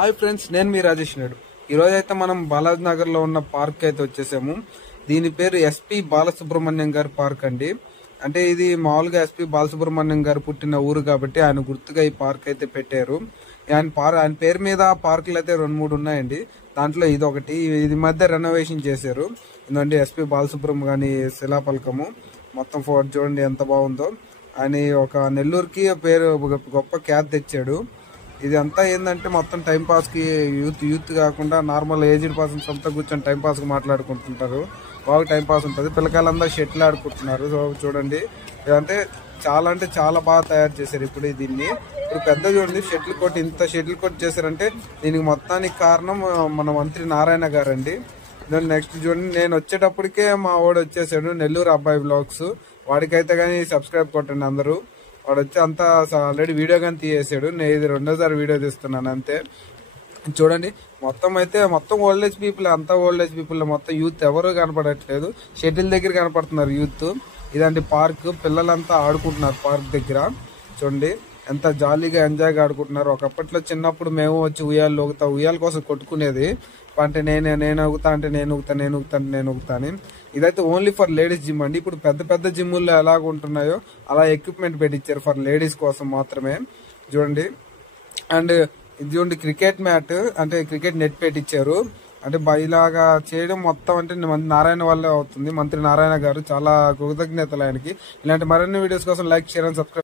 Hi friends, నేను మీ రాజేష్ నాయుడు. ఈ రోజు అయితే మనం బాలాజీ నగర్ లో ఉన్న పార్క్ అయితే వచ్చేసాము. దీని పేరు ఎస్పి బాలసుబ్రహ్మణ్యం గారి పార్క్ అండి. అంటే ఇది మామూలుగా ఎస్పి బాలసుబ్రహ్మణ్యం గారు పుట్టిన ఊరు కాబట్టి ఆయన గుర్తుగా ఈ పార్క్ అయితే పెట్టారు. ఆయన పేరు మీద పార్కులు అయితే 2-3 ఉన్నాయండి. దాంట్లో ఇది ఒకటి. ఇది మధ్య రెనోవేషన్ చేశారు. ఎందుకంటే ఎస్పి బాలసుబ్రహ్మణ్యం గారి శిలాఫలకము మొత్తం చూడండి ఎంత బాగుందో. ఆయన ఒక నెల్లూరుకి పేరు గొప్ప ఖ్యాతి తెచ్చాడు. ఇది అంతా ఏంటంటే మొత్తం టైం పాస్ కి యూత్ కాకుండా నార్మల్ ఏజ్డ్ పర్సన్స్ అంతా కూర్చొని టైం పాస్ కి మాట్లాడుకుంటుంటారు. బాగా టైం పాస్ ఉంటుంది. పిల్లకాయలందరూ షటిల్ ఆడుకుంటున్నారు. సో చూడండి, ఇదంటే చాలా బాగా తయారు చేశారు. ఇప్పుడు దీన్ని పెద్ద చూడండి, షటిల్ కోర్ట్ ఇంత షటిల్ కోర్ట్ చేశారంటే దీనికి మొత్తానికి కారణం మన మంత్రి నారాయణ గారు అండి. నెక్స్ట్ చూడండి, నేను వచ్చేటప్పటికే మా వాడు వచ్చేసాడు, నెల్లూరు అబ్బాయి బ్లాగ్స్. వాడికైతే కానీ సబ్స్క్రైబ్ కొట్టండి అందరూ. వాడు వచ్చి అంతా ఆల్రెడీ వీడియో కానీ తీసేసాడు. నేను ఇది 2వ సారి వీడియో తీస్తున్నాను అంతే. చూడండి, మొత్తం ఓల్డ్ ఏజ్ పీపుల్, అంతా ఓల్డ్ ఏజ్ పీపుల్, మొత్తం యూత్ ఎవరు కనపడట్లేదు. షటిల్ దగ్గర కనపడుతున్నారు యూత్. ఇదంటే పార్క్, పిల్లలంతా ఆడుకుంటున్నారు పార్క్ దగ్గర. చూడండి ఎంత జాలీగా ఎంజాయ్గా ఆడుకుంటున్నారు. ఒకప్పట్లో చిన్నప్పుడు మేము వచ్చి ఉయ్యాల కోసం కొట్టుకునేది. అంటే నేను ఊగుతా అని. ఇదైతే ఓన్లీ ఫర్ లేడీస్ జిమ్ అండి. ఇప్పుడు పెద్ద జిమ్ముల్లో ఎలాగ ఉంటున్నాయో అలా ఎక్విప్మెంట్ పెట్టించారు ఫర్ లేడీస్ కోసం మాత్రమే. చూడండి, అండ్ ఇది చూడండి, క్రికెట్ మ్యాట్, అంటే క్రికెట్ నెట్ పెట్టించారు. అంటే ఇలాగా చేయడం మొత్తం అంటే నారాయణ వల్లే అవుతుంది. మంత్రి నారాయణ గారు, చాలా కృతజ్ఞతలు ఆయనకి. ఇలాంటి మరిన్ని వీడియోస్ కోసం లైక్, షేర్ అండ్ సబ్స్క్రైబ్.